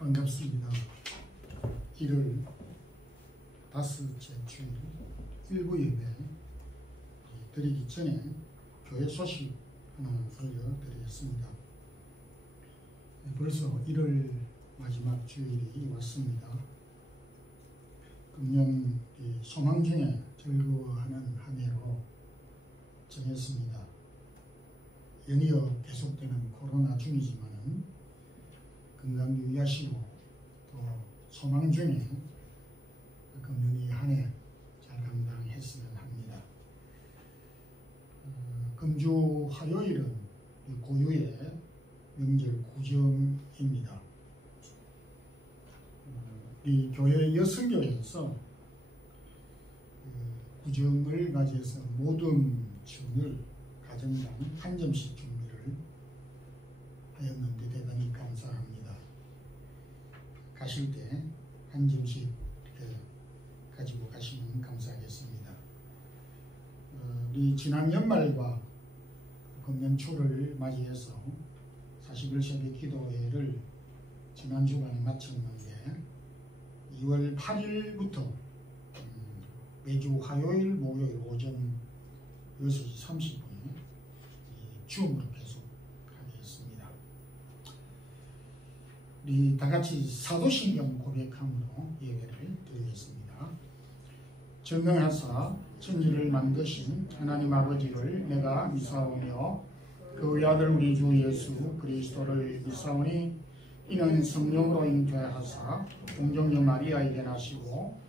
반갑습니다. 1월 다섯째 주일 일부 예배 드리기 전에 교회 소식 하나 알려드리겠습니다. 벌써 1월 마지막 주일이 왔습니다. 금년 소망 중에 즐거워하는 한 해로 정했습니다. 연이어 계속되는 코로나 중이지만은 건강 유의하시고 또 소망 중에 금년 이 한 해 잘 감당했으면 합니다. 금주 화요일은 고유의 명절 구정입니다. 이 교회 여성교회에서 구정을 맞이해서 모든 층을 가정당 한 점씩 준비를 하였는데 대단히 감사합니다. 가실 때 한 점씩 이렇게 가지고 가시면 감사하겠습니다. 우리 지난 연말과 금년 초를 맞이해서 40일 새벽 기도회를 지난 주간에 마쳤는데 2월 8일부터 매주 화요일, 목요일 오전 6시 30분에 줌으로 계속 하겠습니다. 우리 다같이 사도신경 고백함으로 예배를 드리겠습니다. 전능하사 천지를 만드신 하나님 아버지를 내가 믿사오며 그의 아들 우리 주 예수 그리스도를 믿사오니 이는 성령으로 잉태하사 동정녀 마리아에게 나시고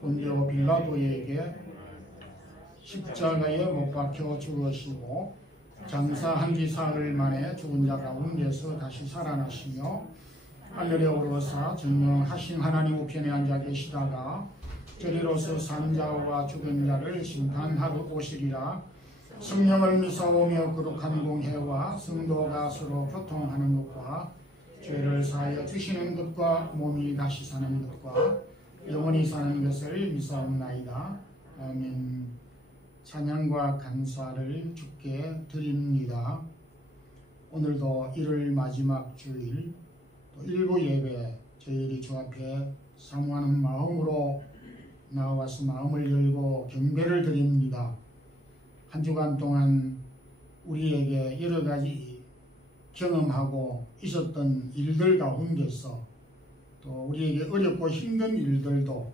본디오 빌라도에게 십자가에 못 박혀 죽으시고 장사한 지 사흘 만에 죽은 자 가운데서 다시 살아나시며 하늘에 오르사 전능하신 하나님 우편에 앉아 계시다가 저리로서 산 자와 죽은 자를 심판하러 오시리라. 성령을 믿사오며 거룩한 공회와 성도가 서로 교통하는 것과 죄를 사하여 주시는 것과 몸이 다시 사는 것과 영원히 사는 것을 믿사옵나이다. 아멘. 찬양과 감사를 주께 드립니다. 오늘도 1월 마지막 주일 또 일부 예배 저희들이 주 앞에 사모하는 마음으로 나와서 마음을 열고 경배를 드립니다. 한 주간 동안 우리에게 여러 가지 경험하고 있었던 일들 가운데서 또 우리에게 어렵고 힘든 일들도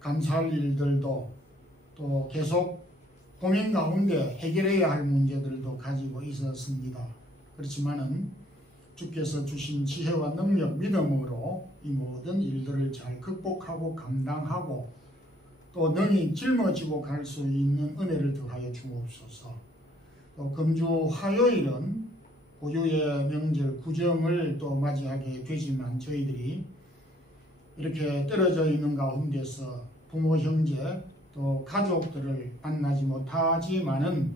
감사할 일들도 또 계속 고민 가운데 해결해야 할 문제들도 가지고 있었습니다. 그렇지만은 주께서 주신 지혜와 능력, 믿음으로 이 모든 일들을 잘 극복하고 감당하고 또 능히 짊어지고 갈 수 있는 은혜를 더하여 주옵소서. 또 금주 화요일은 고유의 명절 구정을 또 맞이하게 되지만 저희들이 이렇게 떨어져 있는 가운데서 부모, 형제 또 가족들을 만나지 못하지만은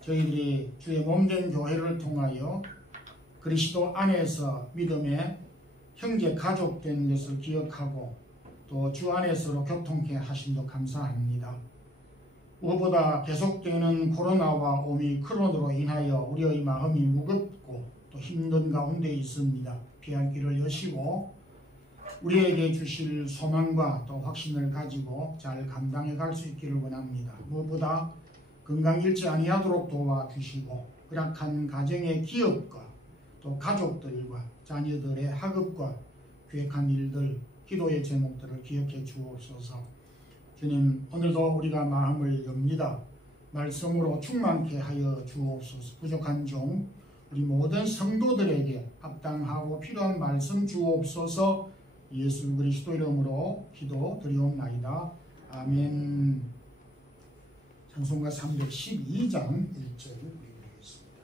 저희들이 주의 몸된 교회를 통하여 그리스도 안에서 믿음의 형제 가족 된 것을 기억하고 또 주 안에서로 교통케 하심도 감사합니다. 무엇보다 계속되는 코로나와 오미크론으로 인하여 우리의 마음이 무겁고 또 힘든 가운데 있습니다. 피할 길을 여시고 우리에게 주실 소망과 또 확신을 가지고 잘 감당해 갈 수 있기를 원합니다. 무엇보다 건강 잃지 아니하도록 도와주시고 허락한 가정의 기업과 또 가족들과 자녀들의 학업과 계획한 일들, 기도의 제목들을 기억해 주옵소서. 주님, 오늘도 우리가 마음을 엽니다. 말씀으로 충만케 하여 주옵소서. 부족한 종 우리 모든 성도들에게 합당하고 필요한 말씀 주옵소서. 예수 그리스도 이름으로 기도 드리옵나이다. 아멘. 찬송가 312장 1절 읽겠습니다.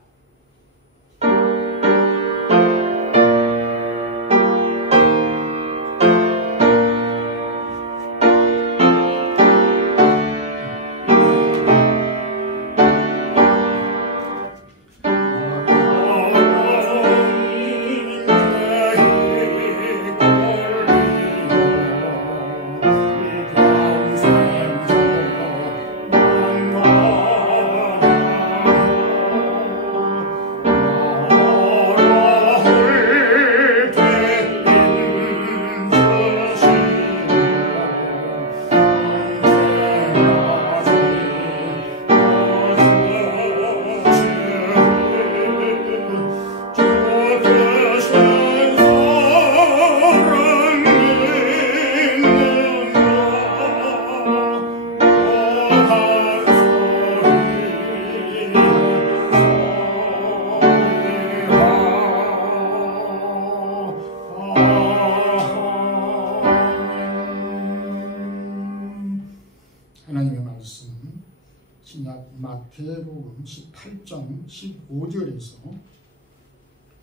마태복음 18장 15절에서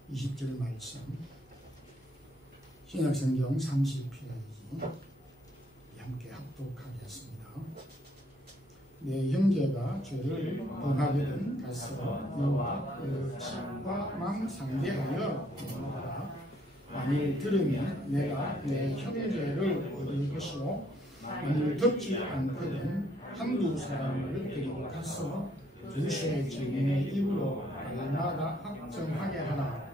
20절 말씀, 신약성경 30페이지 함께 합독하겠습니다. 내 형제가 죄를 범하거든 가서 너와 그 친과 맘 상대하여 물어보라. 만일 들으면 내가 내 형제를 얻을 것이요, 만일 듣지 않거든 한두 사람을 데리고 가서 두세 증인의 입으로 날마다 확정하게 하라.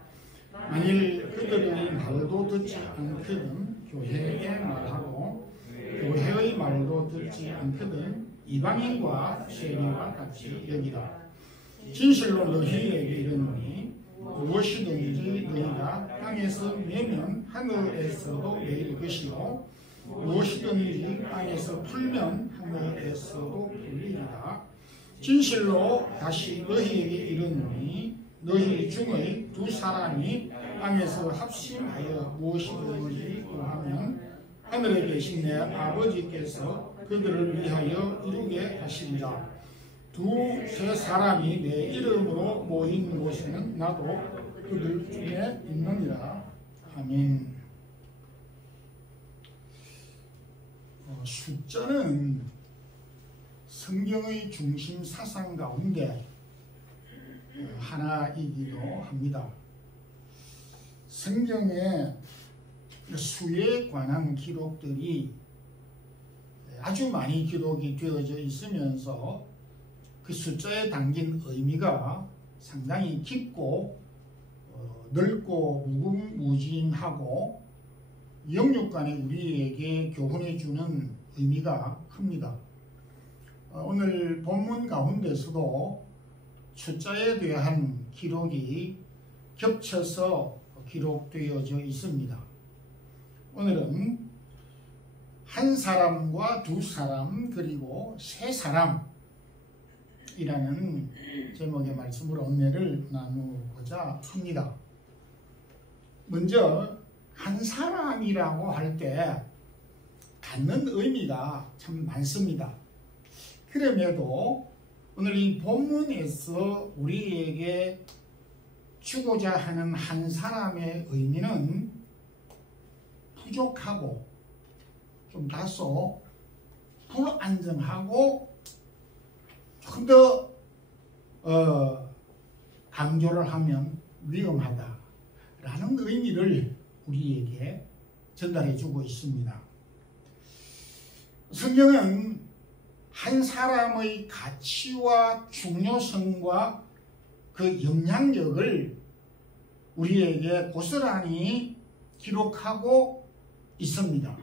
만일 그들의 말도 듣지 않거든 교회의 말하고 교회의 말도 듣지 않거든 이방인과 세리와 같이 여기라. 진실로 너희에게 이르노니 무엇이든지 너희가 땅에서 매면 하늘에서도 매일 것이요, 무엇이든지 땅에서 풀면 하늘에서도 풀리리라. 진실로 다시 너희에게 이르노니 너희 중의 두 사람이 땅에서 합심하여 무엇이든지 구하면 하늘에 계신 내 아버지께서 그들을 위하여 이루게 하시리라. 두세 사람이 내 이름으로 모인 곳에는 나도 그들 중에 있느니라. 아멘. 숫자는 성경의 중심 사상 가운데 하나이기도 합니다. 성경에 수에 관한 기록들이 아주 많이 기록이 되어져 있으면서 그 숫자에 담긴 의미가 상당히 깊고 넓고 무궁무진하고 영육간에 우리에게 교훈해 주는 의미가 큽니다. 오늘 본문 가운데서도 숫자에 대한 기록이 겹쳐서 기록되어져 있습니다. 오늘은 한 사람과 두 사람 그리고 세 사람이라는 제목의 말씀으로 은혜를 나누고자 합니다. 먼저 한 사람이라고 할 때 갖는 의미가 참 많습니다. 그럼에도 오늘 이 본문에서 우리에게 주고자 하는 한 사람의 의미는 부족하고 좀 다소 불안정하고 조금 더 강조를 하면 위험하다라는 의미를 우리에게 전달해 주고 있습니다. 성경은 한 사람의 가치와 중요성과 그 영향력을 우리에게 고스란히 기록하고 있습니다.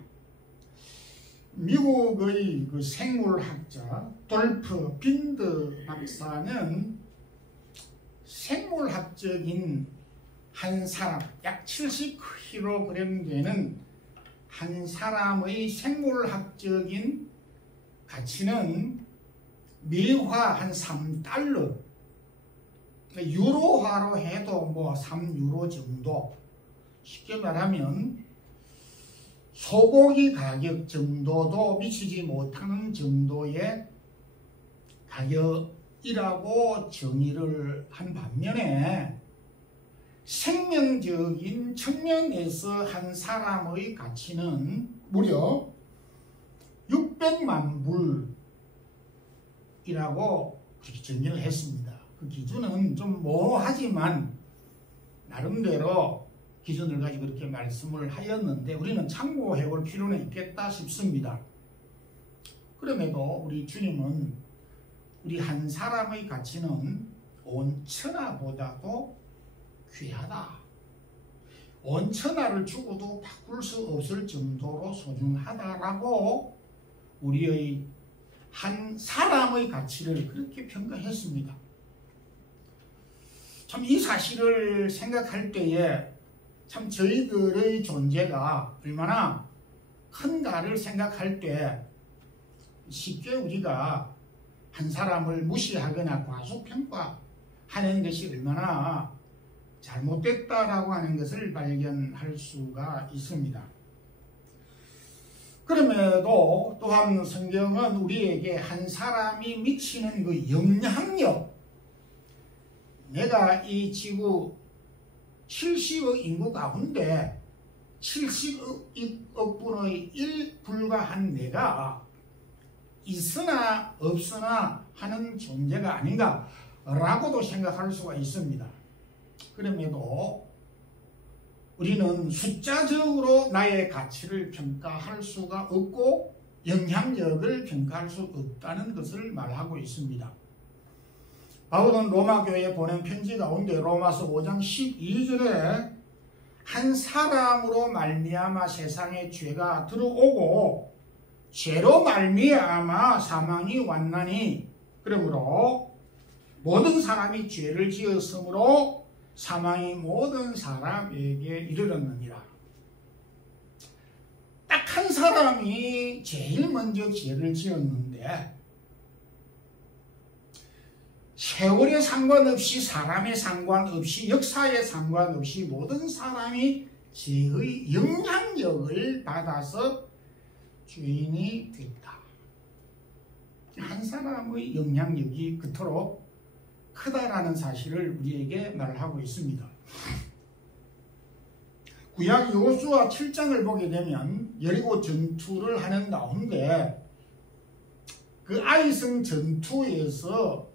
미국의 그 생물학자 돌프 빈드 박사는 생물학적인 한 사람, 약 70kg 되는 한 사람의 생물학적인 가치는 미화 한 3달러, 유로화로 해도 뭐 3유로 정도, 쉽게 말하면 소고기 가격 정도도 미치지 못하는 정도의 가격이라고 정의를 한 반면에 생명적인 측면에서 한 사람의 가치는 무려 600만 불이라고 그렇게 정의를 했습니다. 그 기준은 좀 모호하지만 나름대로 기준을 가지고 그렇게 말씀을 하였는데 우리는 참고해 볼 필요는 있겠다 싶습니다. 그럼에도 우리 주님은 우리 한 사람의 가치는 온 천하보다도 귀하다. 온 천하를 주고도 바꿀 수 없을 정도로 소중하다라고 우리의 한 사람의 가치를 그렇게 평가했습니다. 참 이 사실을 생각할 때에 참 저희들의 존재가 얼마나 큰가를 생각할 때 쉽게 우리가 한 사람을 무시하거나 과소평가하는 것이 얼마나 잘못됐다라고 하는 것을 발견할 수가 있습니다. 그럼에도 또한 성경은 우리에게 한 사람이 미치는 그 영향력, 내가 이 지구 70억 인구 가운데 70억 분의 1 불과한 내가 있으나 없으나 하는 존재가 아닌가라고도 생각할 수가 있습니다. 그럼에도 우리는 숫자적으로 나의 가치를 평가할 수가 없고 영향력을 평가할 수 없다는 것을 말하고 있습니다. 바울은 로마교회에 보낸 편지 가운데 로마서 5장 12절에 한 사람으로 말미암아 세상에 죄가 들어오고 죄로 말미암아 사망이 왔나니 그러므로 모든 사람이 죄를 지었으므로 사망이 모든 사람에게 이르렀느니라. 딱 한 사람이 제일 먼저 죄를 지었는데 세월에 상관없이 사람에 상관없이 역사에 상관없이 모든 사람이 죄의 영향력을 받아서 죄인이 됐다. 한 사람의 영향력이 그토록 크다라는 사실을 우리에게 말하고 있습니다. 구약 여호수아 7장을 보게 되면 여리고 전투를 하는 가운데 그 아이성 전투에서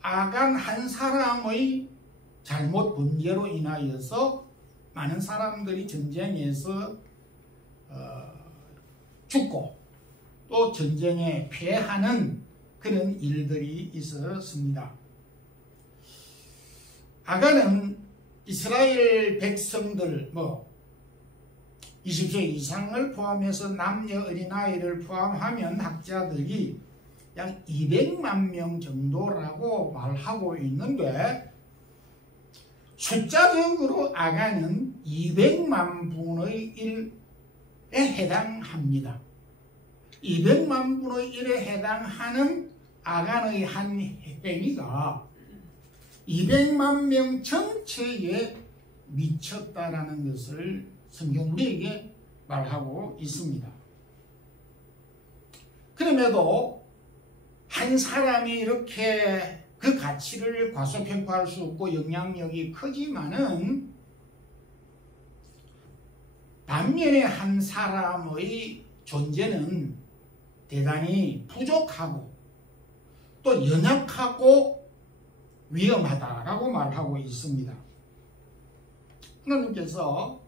아간 한 사람의 잘못 범죄로 인하여서 많은 사람들이 전쟁에서 죽고 또 전쟁에 패하는 그런 일들이 있었습니다. 아간은 이스라엘 백성들 20세 이상을 포함해서 남녀 어린아이를 포함하면 학자들이 약 200만 명 정도라고 말하고 있는데 숫자적으로 아간은 200만 분의 1에 해당합니다. 200만 분의 1에 해당하는 아간의 한 행위가 200만 명 전체에 미쳤다라는 것을 성경 우리에게 말하고 있습니다. 그럼에도 한 사람이 이렇게 그 가치를 과소평가할 수 없고 영향력이 크지만은 반면에 한 사람의 존재는 대단히 부족하고 또 연약하고 위험하다라고 말하고 있습니다. 하나님께서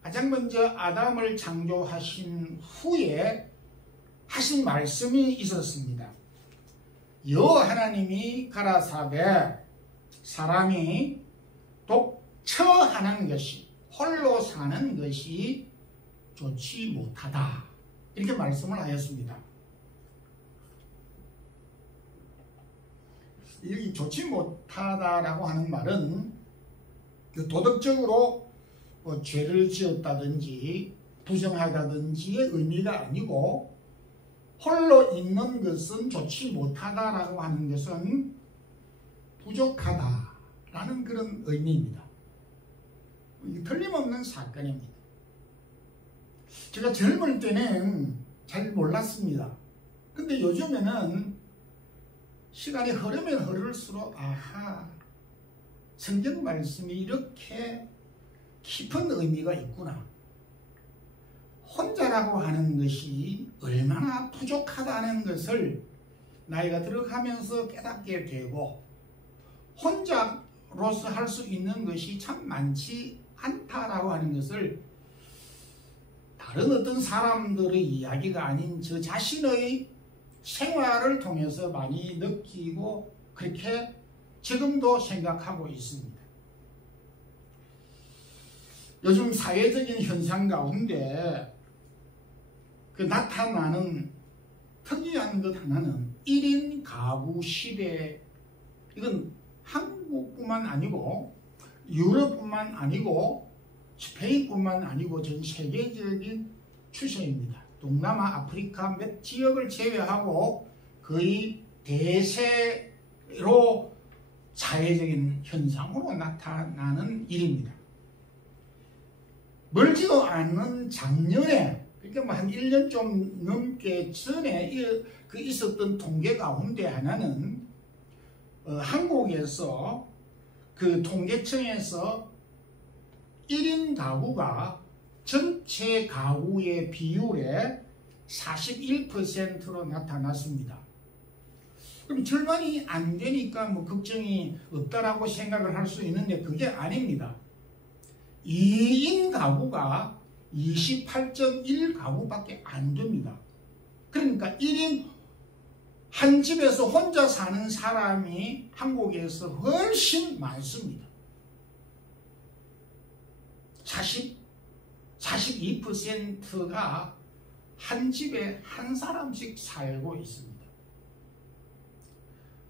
가장 먼저 아담을 창조하신 후에 하신 말씀이 있었습니다. 여호와 하나님이 가라사대 사람이 독처하는 것이 홀로 사는 것이 좋지 못하다 이렇게 말씀을 하였습니다. 이 좋지 못하다라고 하는 말은 도덕적으로 죄를 지었다든지 부정하다든지의 의미가 아니고 홀로 있는 것은 좋지 못하다라고 하는 것은 부족하다라는 그런 의미입니다. 틀림없는 사건입니다. 제가 젊을 때는 잘 몰랐습니다. 근데 요즘에는 시간이 흐르면 흐를수록 성경 말씀이 이렇게 깊은 의미가 있구나. 혼자라고 하는 것이 얼마나 부족하다는 것을 나이가 들어가면서 깨닫게 되고 혼자로서 할 수 있는 것이 참 많지 않다라고 하는 것을 다른 어떤 사람들의 이야기가 아닌 저 자신의 생활을 통해서 많이 느끼고 그렇게 지금도 생각하고 있습니다. 요즘 사회적인 현상 가운데 그 나타나는 특이한 것 하나는 1인 가구 시대, 이건 한국뿐만 아니고 유럽뿐만 아니고 스페인뿐만 아니고 전 세계적인 추세입니다. 동남아, 아프리카 몇 지역을 제외하고 거의 대세로 사회적인 현상으로 나타나는 일입니다. 멀지도 않은 작년에 그러니까 뭐 한 1년 좀 넘게 전에 있었던 통계 가운데 하나는 한국에서 그 통계청에서 1인 가구가 전체 가구의 비율의 41%로 나타났습니다. 그럼 절반이 안 되니까 뭐 걱정이 없다라고 생각을 할 수 있는데 그게 아닙니다. 2인 가구가 28.1가구밖에 안 됩니다. 그러니까 1인 한 집에서 혼자 사는 사람이 한국에서 훨씬 많습니다. 42%가 한 집에 한 사람씩 살고 있습니다.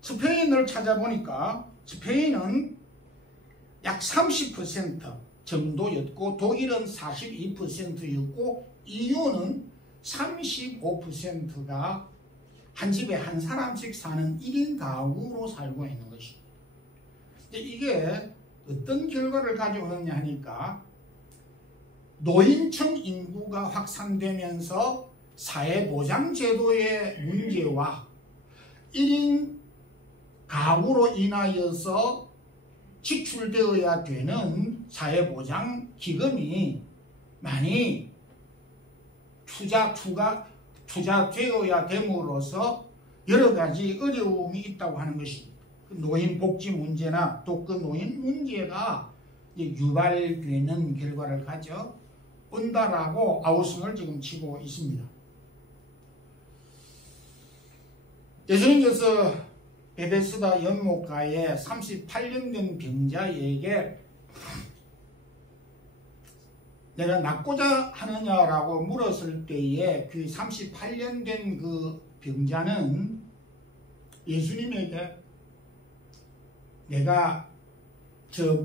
스페인을 찾아보니까 스페인은 약 30% 정도였고 독일은 42%였고 EU는 35%가 한 집에 한 사람씩 사는 1인 가구로 살고 있는 것입니다. 이게 어떤 결과를 가져오느냐 하니까 노인층 인구가 확산되면서 사회보장제도의 문제와 1인 가구로 인하여서 지출되어야 되는 사회보장기금이 많이 투자되어야 됨으로써 여러 가지 어려움이 있다고 하는 것입니다. 노인 복지 문제나 또 그 노인 문제가 유발되는 결과를 가져온다라고 아우성을 지금 치고 있습니다. 예수님께서 베데스다 연못가에 38년 된 병자에게 내가 낫고자 하느냐라고 물었을 때에 그 38년 된 그 병자는 예수님에게 내가 저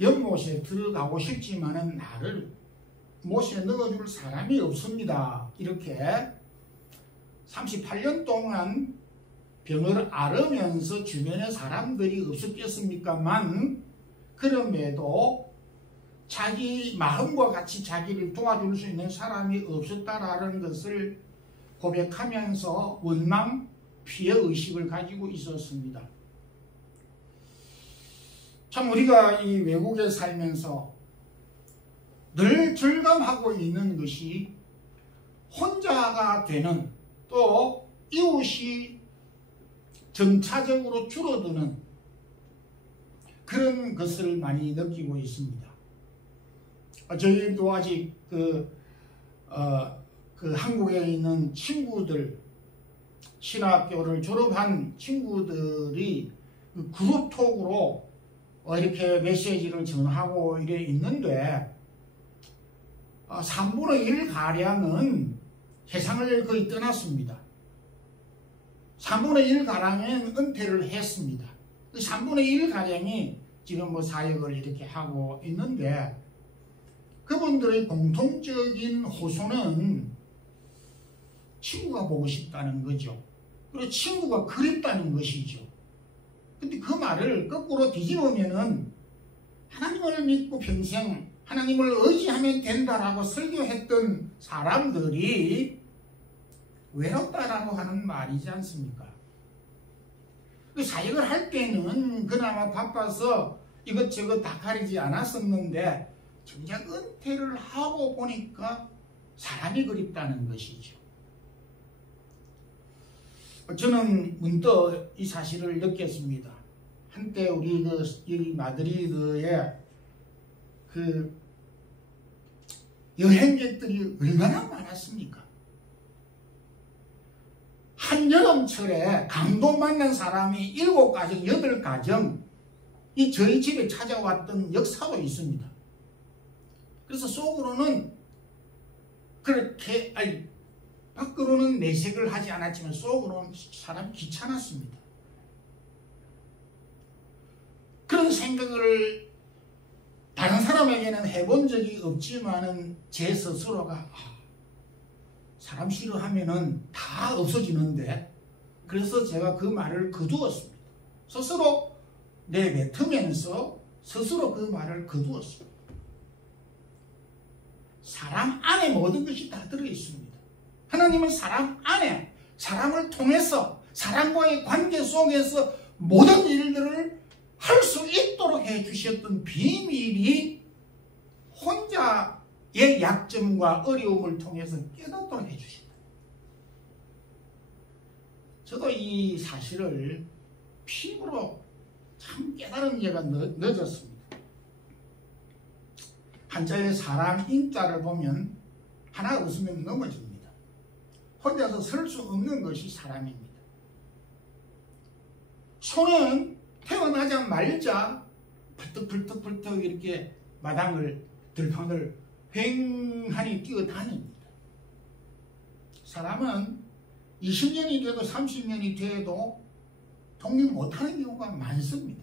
연못에 들어가고 싶지만은 나를 못에 넣어줄 사람이 없습니다. 이렇게 38년 동안 병을 앓으면서 주변에 사람들이 없었겠습니까만 그럼에도 자기 마음과 같이 자기를 도와줄 수 있는 사람이 없었다라는 것을 고백하면서 원망, 피해의식을 가지고 있었습니다. 참 우리가 이 외국에 살면서 늘 절감하고 있는 것이 혼자가 되는 또 이웃이 점차적으로 줄어드는 그런 것을 많이 느끼고 있습니다. 저희도 아직 그 한국에 있는 친구들, 신학교를 졸업한 친구들이 그 그룹톡으로 이렇게 메시지를 전하고 이래 있는데 3분의 1 가량은 세상을 거의 떠났습니다. 3분의 1 가량은 은퇴를 했습니다. 3분의 1 가량이 지금 뭐 사역을 이렇게 하고 있는데 그분들의 공통적인 호소는 친구가 보고 싶다는 거죠. 그리고 친구가 그립다는 것이죠. 근데 그 말을 거꾸로 뒤집으면은 하나님을 믿고 평생 하나님을 의지하면 된다라고 설교했던 사람들이 외롭다라고 하는 말이지 않습니까? 그 사역을 할 때는 그나마 바빠서 이것저것 다 가리지 않았었는데 정작 은퇴를 하고 보니까 사람이 그립다는 것이죠. 저는 문득 이 사실을 느꼈습니다. 한때 우리 여기 마드리드에 그 여행객들이 얼마나 많았습니까? 한여름철에 강도 만난 사람이 7가정, 8가정 이 저희 집에 찾아왔던 역사도 있습니다. 그래서 속으로는 그렇게 밖으로는 내색을 하지 않았지만 속으로는 사람이 귀찮았습니다. 그런 생각을 다른 사람에게는 해본 적이 없지만은 제 스스로가 사람 싫어하면은 다 없어지는데 그래서 제가 그 말을 거두었습니다. 스스로 내뱉으면서 스스로 그 말을 거두었습니다. 사람 안에 모든 것이 다 들어있습니다. 하나님은 사람 안에, 사람을 통해서, 사람과의 관계 속에서 모든 일들을 할 수 있도록 해주셨던 비밀이 혼자의 약점과 어려움을 통해서 깨닫도록 해주신다. 저도 이 사실을 피부로 참 깨달은 지가 늦었습니다. 한자의 사람 인자를 보면 하나 웃으면 넘어집니다. 혼자서 설 수 없는 것이 사람입니다. 소는 태어나자마자 펄떡펄떡 이렇게 마당을, 들판을 횡하니 뛰어다닙니다. 사람은 20년이 돼도 30년이 돼도 독립 못하는 경우가 많습니다.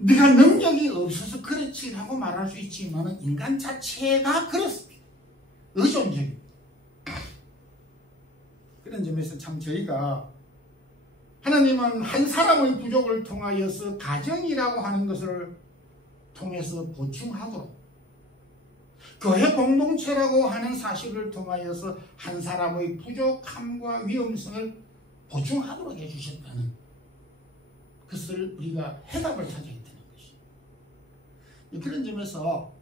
네가 능력이 없어서 그렇지라고 말할 수 있지만 인간 자체가 그렇습니다. 의존적입니다. 그런 점에서 참 저희가 하나님은 한 사람의 부족을 통하여서 가정이라고 하는 것을 통해서 보충하도록, 교회 공동체라고 하는 사실을 통하여서 한 사람의 부족함과 위험성을 보충하도록 해주셨다는 그것을 우리가 해답을 찾아야 되는 것입니다. 그런 점에서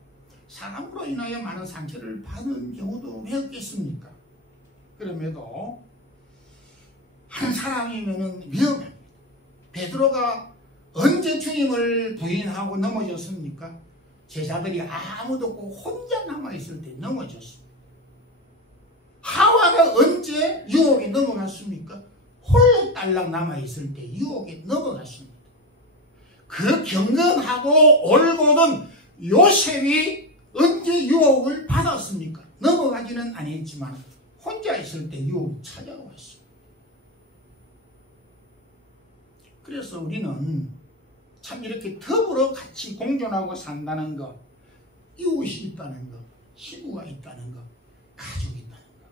사람으로 인하여 많은 상처를 받은 경우도 왜 없겠습니까? 그럼에도 한 사람이면 위험합니다. 베드로가 언제 주님을 부인하고 넘어졌습니까? 제자들이 아무도 없고 혼자 남아있을 때 넘어졌습니다. 하와가 언제 유혹에 넘어갔습니까? 홀로 딸랑 남아있을 때 유혹에 넘어갔습니다. 그 경건하고 올곧은 요셉이 언제 유혹을 받았습니까? 넘어가지는 아니었지만 혼자 있을 때 유혹이 찾아왔습니다. 그래서 우리는 참 이렇게 더불어 같이 공존하고 산다는 것, 이웃이 있다는 것, 시부가 있다는 것, 가족이 있다는 것,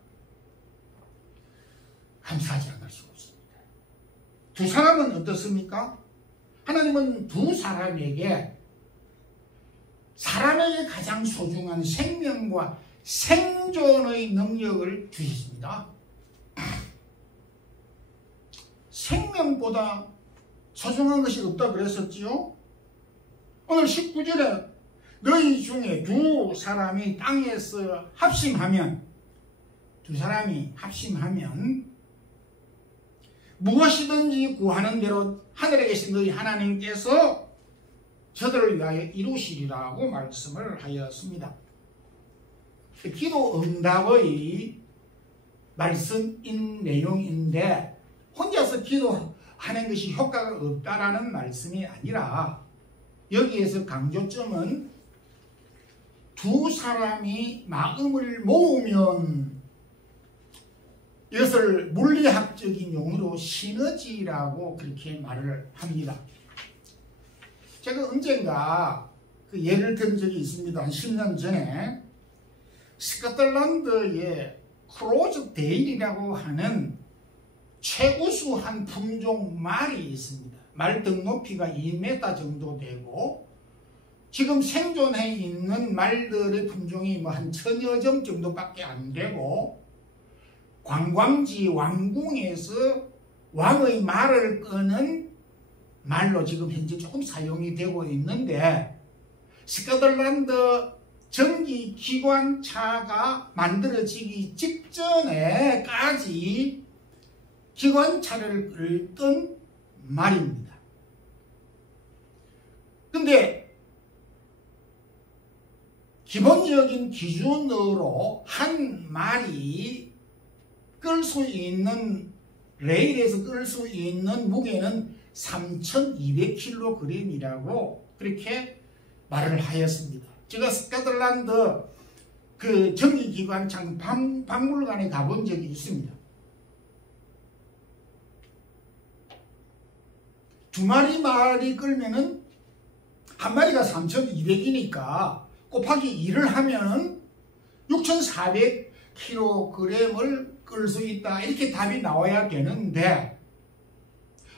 감사하지 않을 수가 없습니다. 두 사람은 어떻습니까? 하나님은 두 사람에게 가장 소중한 생명과 생존의 능력을 주셨습니다. 생명보다 소중한 것이 없다 그랬었지요. 오늘 19절에 너희 중에 두 사람이 땅에서 합심하면, 두 사람이 합심하면 무엇이든지 구하는 대로 하늘에 계신 너희 하나님께서 저들을 위하여 이루시리라고 말씀을 하였습니다. 기도 응답의 말씀인 내용인데 혼자서 기도하는 것이 효과가 없다라는 말씀이 아니라 여기에서 강조점은 두 사람이 마음을 모으면 이것을 물리학적인 용어로 시너지라고 그렇게 말을 합니다. 제가 언젠가 그 예를 든 적이 있습니다. 한 10년 전에 스코틀랜드의 크로즈데일이라고 하는 최우수한 품종 말이 있습니다. 말 등높이가 2m 정도 되고 지금 생존해 있는 말들의 품종이 뭐 한 1000여 점 정도밖에 안 되고 관광지 왕궁에서 왕의 말을 끄는 말로 지금 현재 조금 사용이 되고 있는데 스코틀랜드 전기기관차가 만들어지기 직전에까지 기관차를 끌던 말입니다. 근데 기본적인 기준으로 한 말이 끌 수 있는, 레일에서 끌 수 있는 무게는 3200kg이라고 그렇게 말을 하였습니다. 제가 스코틀랜드 그 전기기관차 박물관에 가본 적이 있습니다. 두 마리 말이 끌면은 한 마리가 3200이니까 곱하기 2를 하면은 6400kg을 끌 수 있다. 이렇게 답이 나와야 되는데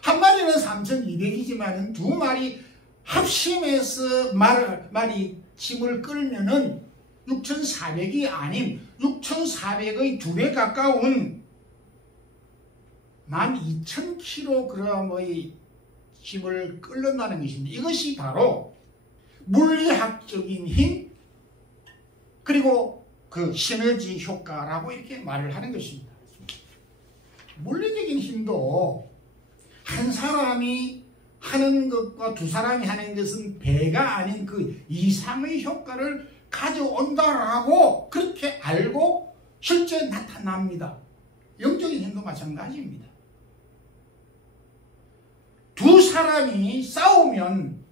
한 마리는 3200이지만 두 마리 합심해서 말이 짐을 끌면은 6,400이 아닌 6,400의 2배 가까운 12,000kg의 힘을 끌는다는 것입니다. 이것이 바로 물리학적인 힘 그리고 그 시너지 효과라고 이렇게 말을 하는 것입니다. 물리적인 힘도 한 사람이 하는 것과 두 사람이 하는 것은 배가 아닌 그 이상의 효과를 가져온다라고 그렇게 알고 실제 나타납니다. 영적인 힘도 마찬가지입니다. 두 사람이 싸우면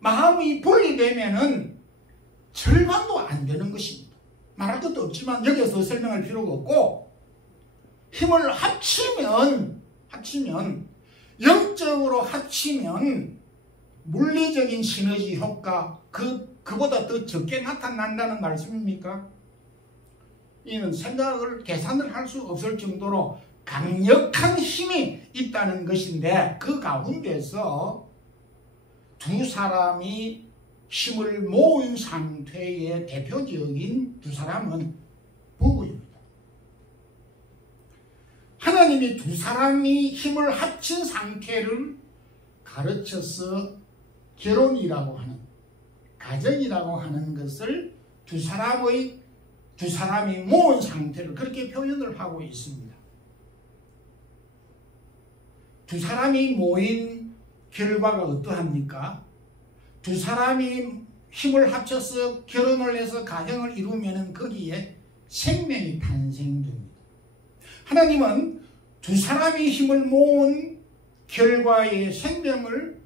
마음이 분리되면은 절반도 안 되는 것입니다. 말할 것도 없지만 여기서 설명할 필요가 없고 힘을 합치면 영적으로 합치면 물리적인 시너지 효과 그보다 더 적게 나타난다는 말씀입니까? 이는 생각을 계산을 할 수 없을 정도로 강력한 힘이 있다는 것인데 그 가운데서 두 사람이 힘을 모은 상태의 대표적인 두 사람은 부부입니다. 하나님이 두 사람이 힘을 합친 상태를 가르쳐서 결혼이라고 하는 가정이라고 하는 것을 두 사람이 모은 상태를 그렇게 표현을 하고 있습니다. 두 사람이 모인 결과가 어떠합니까? 두 사람이 힘을 합쳐서 결혼을 해서 가정을 이루면 거기에 생명이 탄생됩니다. 하나님은 두 사람이 힘을 모은 결과의 생명을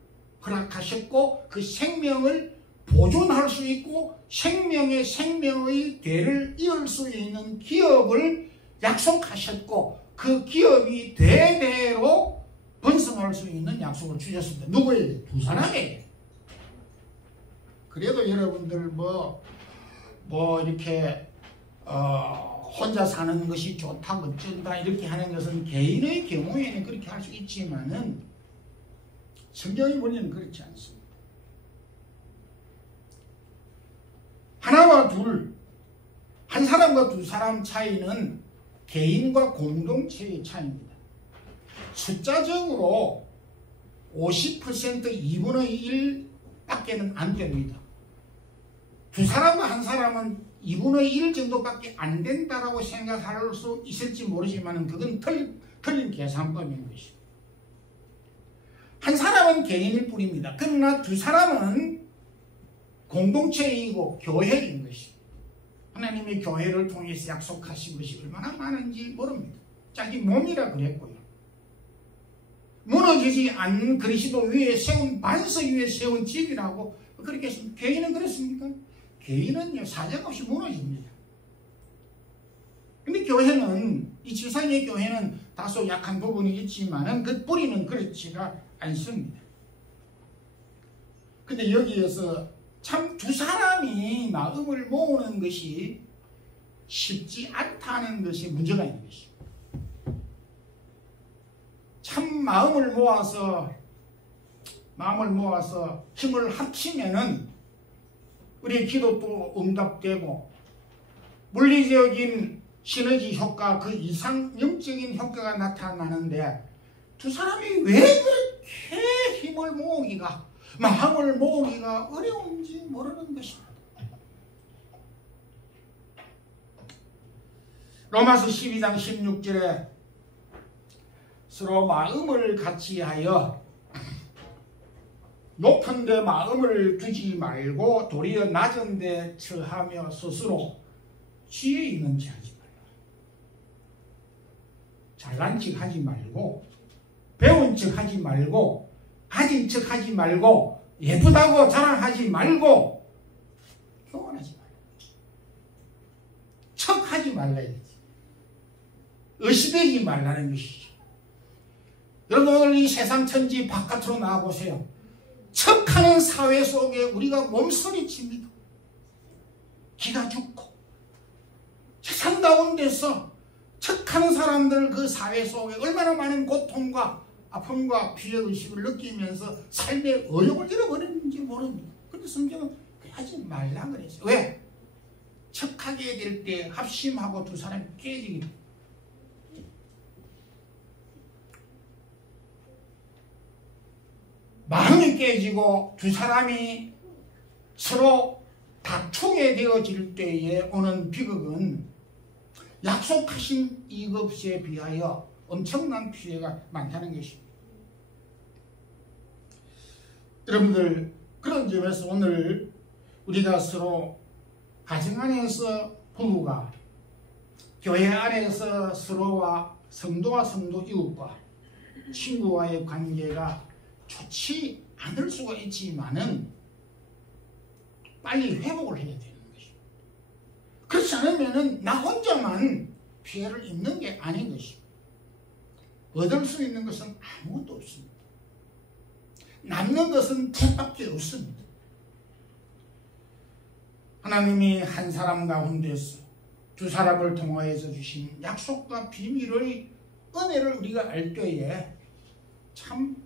허락하셨고 그 생명을 보존할 수 있고 생명의 대를 이을 수 있는 기업을 약속하셨고 그 기업이 대대로 번성할 수 있는 약속을 주셨습니다. 누구에게? 두 사람에게. 그래도 여러분들 이렇게 혼자 사는 것이 좋다 어쩐다 이렇게 하는 것은 개인의 경우에는 그렇게 할 수 있지만은 성경이 보면 그렇지 않습니다. 하나와 둘, 한 사람과 두 사람 차이는 개인과 공동체의 차이입니다. 숫자적으로 50% 2분의 1 밖에는 안 됩니다. 두 사람과 한 사람은 2분의 1 정도밖에 안 된다라고 생각할 수 있을지 모르지만 그건 틀린 계산법인 것입니다. 한 사람은 개인일 뿐입니다. 그러나 두 사람은 공동체이고 교회인 것입니다. 하나님이 교회를 통해서 약속하신 것이 얼마나 많은지 모릅니다. 자기 몸이라 그랬고요. 무너지지 않는 그리스도 위에 세운 반석 위에 세운 집이라고 그렇게 했습니다. 교회는 그렇습니까? 교회는요 사정없이 무너집니다. 근데 교회는 이 지상의 교회는 다소 약한 부분이 있지만은 그 뿌리는 그렇지가 않습니다. 근데 여기에서 참 두 사람이 마음을 모으는 것이 쉽지 않다는 것이 문제가 있는 것입니다. 참 마음을 모아서 힘을 합치면은 우리의 기도도 응답되고 물리적인 시너지 효과 그 이상 영적인 효과가 나타나는데 두 사람이 왜 그렇게 힘을 모으기가 마음을 모으기가 어려운지 모르는 것입니다. 로마서 12장 16절에 서로 마음을 같이하여 높은 데 마음을 두지 말고 도리어 낮은 데 처하며 스스로 지혜 있는 체 하지 말라. 잘난 척 하지 말고 배운 척 하지 말고 가진 척 하지 말고 예쁘다고 자랑하지 말고 교만하지 말라. 척하지 말라 이거지. 의시되지 말라는 것이죠. 여러분 오늘 이 세상 천지 바깥으로 나와보세요. 척하는 사회 속에 우리가 몸서리칩니다. 기가 죽고 세상 가운데서 척하는 사람들 그 사회 속에 얼마나 많은 고통과 아픔과 피해의식을 느끼면서 삶의 어려움을 잃어버리는지 모릅니다. 그런데 성경은 하지 말라 그랬어요. 왜? 척하게 될 때 합심하고 두 사람이 깨지게 돼요. 마음이 깨지고 두 사람이 서로 다투게 되어질 때에 오는 비극은 약속하신 이것에 비하여 엄청난 피해가 많다는 것입니다. 여러분들, 그런 점에서 오늘 우리가 서로 가정 안에서 부부가, 교회 안에서 서로와 성도와 성도 이웃과 친구와의 관계가 좋지 않을 수가 있지만은 빨리 회복을 해야 되는 것입니다. 그렇지 않으면은 나 혼자만 피해를 입는 게 아닌 것입니다. 얻을 수 있는 것은 아무것도 없습니다. 남는 것은 죄밖에 없습니다. 하나님이 한 사람 가운데서 두 사람을 통하여서 주신 약속과 비밀의 은혜를 우리가 알 때에 참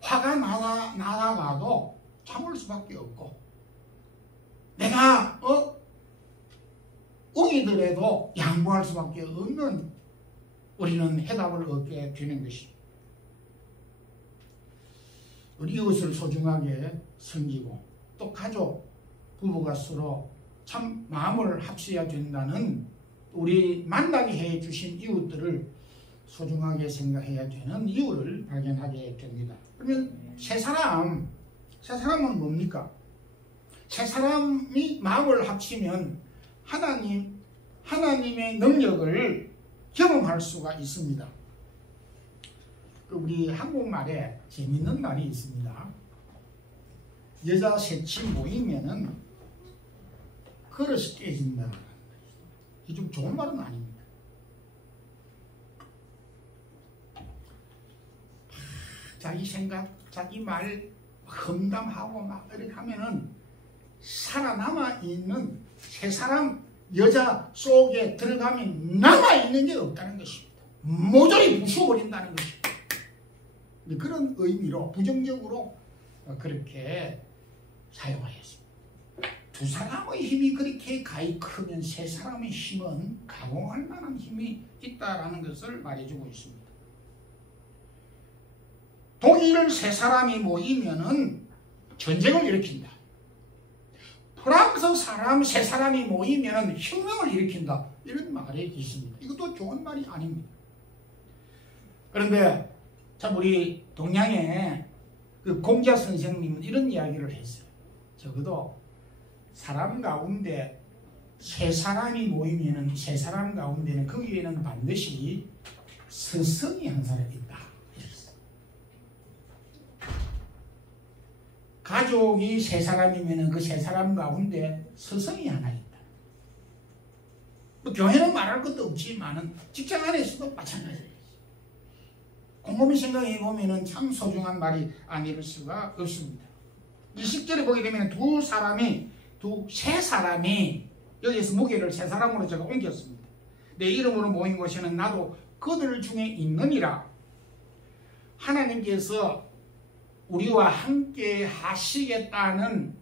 화가 나가도 참을 수밖에 없고, 내가 우기더라도 양보할 수밖에 없는 우리는 해답을 얻게 되는 것입니다. 우리 이웃을 소중하게 섬기고 또 가족, 부부가 서로 참 마음을 합쳐야 된다는, 우리 만나게 해주신 이웃들을 소중하게 생각해야 되는 이유를 발견하게 됩니다. 그러면 세 사람은 뭡니까? 세 사람이 마음을 합치면 하나님의 능력을 경험할 수가 있습니다. 우리 한국말에 재밌는 말이 있습니다. 여자 셋이 모이면은 그릇이 깨진다. 이게 좀 좋은 말은 아닙니다. 자기 생각, 자기 말 험담하고 막 이렇게 하면은 살아남아 있는 세 사람 여자 속에 들어가면 남아 있는 게 없다는 것입니다. 모조리 부숴버린다는 것입니다. 그런 의미로 부정적으로 그렇게 사용하였습니다. 두 사람의 힘이 그렇게 가히 크면 세 사람의 힘은 가공할 만한 힘이 있다라는 것을 말해주고 있습니다. 독일 세 사람이 모이면은 전쟁을 일으킨다. 프랑스 사람 세 사람이 모이면은 혁명을 일으킨다. 이런 말이 있습니다. 이것도 좋은 말이 아닙니다. 그런데 참 우리 동양의 그 공자 선생님은 이런 이야기를 했어요. 적어도 사람 가운데 세 사람이 모이면은 세 사람 가운데는 거기에는 반드시 스승이 한 사람 있다. 가족이 세 사람이면 그 세 사람 가운데 스승이 하나 있다. 뭐 교회는 말할 것도 없지만은 직장 안에서도 마찬가지예요. 곰곰이 생각해 보면은 참 소중한 말이 아닐 수가 없습니다. 20절에 보게 되면 세 사람이 여기서 무게를 세 사람으로 제가 옮겼습니다. 내 이름으로 모인 곳에는 나도 그들 중에 있느니라. 하나님께서 우리와 함께 하시겠다는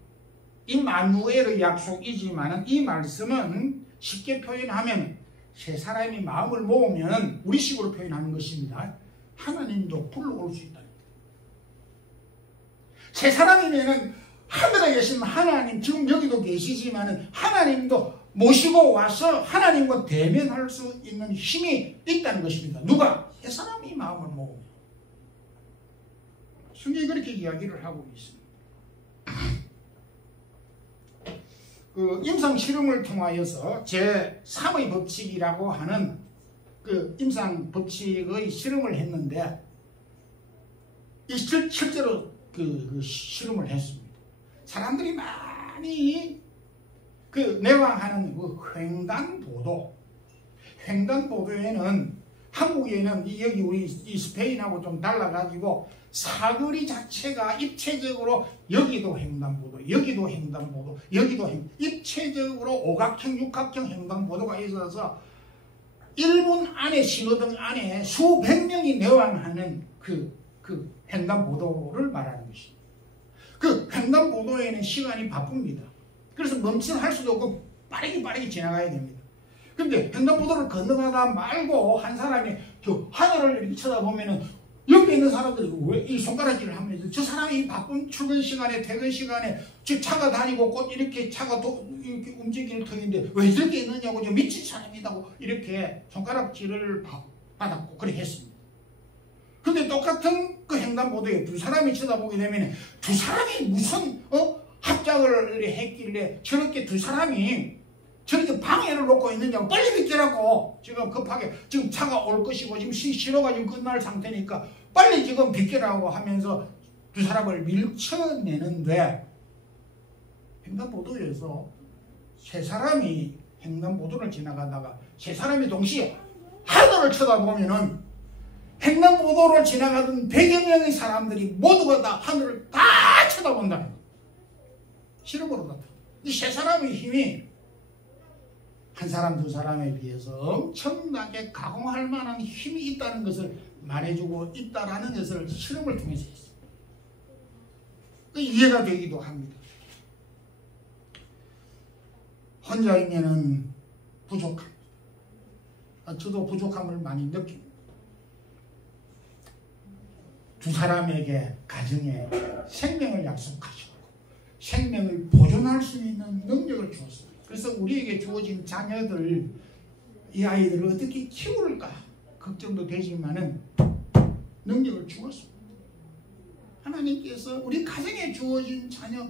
임마누엘의 약속이지만 이 말씀은 쉽게 표현하면 세 사람이 마음을 모으면 우리식으로 표현하는 것입니다. 하나님도 불러올 수 있다. 세 사람이면은 하늘에 계신 하나님, 지금 여기도 계시지만은 하나님도 모시고 와서 하나님과 대면할 수 있는 힘이 있다는 것입니다. 누가? 세 사람이 마음을 모으면. 성경이 그렇게 이야기를 하고 있습니다. 그 임상 실험을 통하여서 제3의 법칙이라고 하는 그 임상 법칙의 실험을 했는데, 실제로 그 실험을 했습니다. 사람들이 많이 그 내왕하는 그 횡단보도에는 한국에는 여기 우리 이 스페인하고 좀 달라가지고 사거리 자체가 입체적으로 여기도 횡단보도, 여기도 횡단보도, 입체적으로 오각형, 육각형 횡단보도가 있어서 1분 안에 신호등 안에 수백 명이 내왕하는 그 그 횡단보도를 말하는 것입니다. 그 횡단보도에는 시간이 바쁩니다. 그래서 멈칫할 수도 없고 빠르게 지나가야 됩니다. 근데 횡단보도를 건너가다 말고 한 사람이 저 하늘을 이렇게 쳐다보면은 옆에 있는 사람들이 왜 이 손가락질을 하면서 저 사람이 바쁜 출근 시간에 퇴근 시간에 저 차가 다니고 꼭 이렇게 차가 이렇게 움직이는 터인데 왜 저렇게 있느냐고 저 미친 사람이라고 이렇게 손가락질을 받았고 그래 했습니다. 근데 똑같은 그 횡단보도에 두 사람이 쳐다보게 되면 두 사람이 무슨 합작을 했길래 저렇게 두 사람이 저렇게 방해를 놓고 있느냐고 빨리 비켜라고 지금 급하게 지금 차가 올 것이고 지금 신호가 지금 끝날 상태니까 빨리 지금 비켜라고 하면서 두 사람을 밀쳐내는데 횡단보도에서 세 사람이 횡단보도를 지나가다가 세 사람이 동시에 하늘을 쳐다보면은 횡단보도를 지나가던 100여 명의 사람들이 모두가 다 하늘을 다 쳐다본다는 거예요. 실험으로 나타나. 이 세 사람의 힘이 한 사람 두 사람에 비해서 엄청나게 가공할 만한 힘이 있다는 것을 말해주고 있다라는 것을 실험을 통해서 했어요. 이해가 되기도 합니다. 혼자이면은 부족함. 저도 부족함을 많이 느낍니다. 두 사람에게 가정에 생명을 약속하셨고 생명을 보존할 수 있는 능력을 주었어요. 그래서 우리에게 주어진 자녀들, 이 아이들을 어떻게 키울까 걱정도 되지만은 능력을 주었습니다. 하나님께서 우리 가정에 주어진 자녀,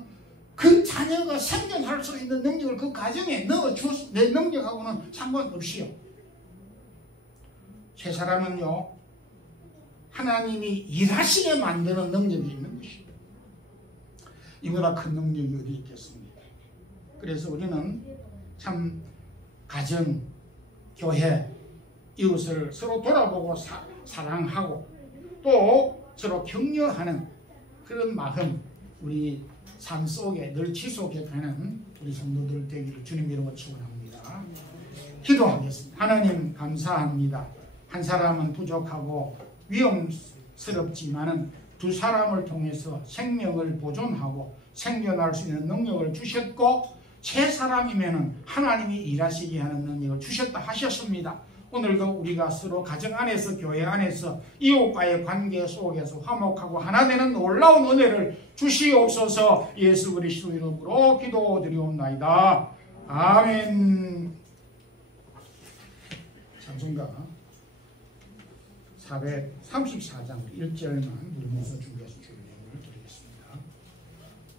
그 자녀가 생존할 수 있는 능력을 그 가정에 넣어주었습니다. 내 능력하고는 상관없이요. 세 사람은요, 하나님이 일하시게 만드는 능력이 있는 것입니다. 이보다 큰 능력이 어디 있겠습니까? 그래서 우리는 참 가정, 교회, 이웃을 서로 돌아보고 사랑하고 또 서로 격려하는 그런 마음, 우리 삶 속에 늘 지속해 가는 우리 성도들 되기를 주님 이름으로 축원합니다. 기도하겠습니다. 하나님 감사합니다. 한 사람은 부족하고 위험스럽지만은 두 사람을 통해서 생명을 보존하고 생존할 수 있는 능력을 주셨고 세 사람이면은 하나님이 일하시게 하는 능력을 주셨다 하셨습니다. 오늘도 우리가 서로 가정 안에서 교회 안에서 이웃과의 관계 속에서 화목하고 하나 되는 놀라운 은혜를 주시옵소서. 예수 그리스도 이름으로 기도드리옵나이다. 아멘. 찬송가 434장 1절만 읽으면서 준비해서 주일 예물을 드리겠습니다.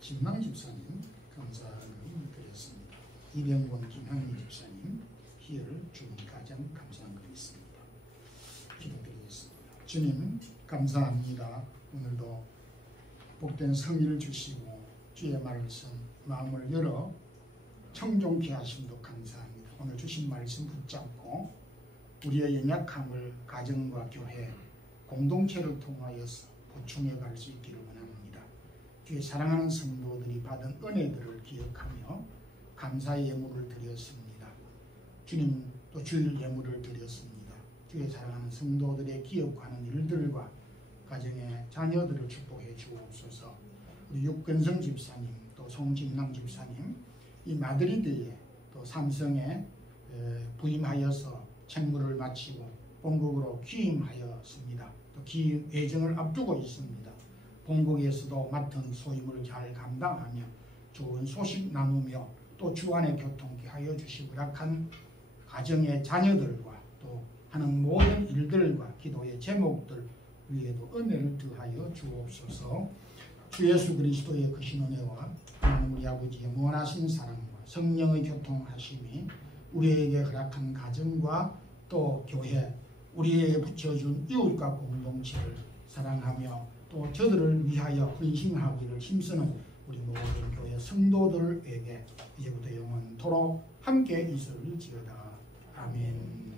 김남 집사님 감사금 드렸습니다. 이병권 김향민 집사님 희열을 주님 가장 감사함 드리겠습니다. 기도드리겠습니다. 주님 감사합니다. 오늘도 복된 성의를 주시고 주의 말씀 마음을 열어 청종케 하심도 감사합니다. 오늘 주신 말씀 붙잡고 우리의 연약함을 가정과 교회 공동체를 통하여서 보충해 갈 수 있기를 원합니다. 주의 사랑하는 성도들이 받은 은혜들을 기억하며 감사의 예물을 드렸습니다. 주님 또 주일 예물을 드렸습니다. 주의 사랑하는 성도들의 기억하는 일들과 가정의 자녀들을 축복해 주옵소서. 우리 육근성 집사님 또 송진남 집사님 이 마드리드에 또 삼성에 부임하여서 책무를 마치고 본국으로 귀임하였습니다. 또 귀임 예정을 앞두고 있습니다. 본국에서도 맡은 소임을 잘 감당하며 좋은 소식 나누며 또 주안의 교통케 하여 주시고 약한 가정의 자녀들과 또 하는 모든 일들과 기도의 제목들 위에도 은혜를 더하여 주옵소서. 주 예수 그리스도의 크신 은혜와 하나님 우리 아버지의 무한하신 사랑과 성령의 교통하심이 우리에게 허락한 가정과 또 교회, 우리에게 붙여준 이웃과 공동체를 사랑하며 또 저들을 위하여 헌신하기를 힘쓰는 우리 모든 교회 성도들에게 이제부터 영원토록 함께 있을지어다. 아멘.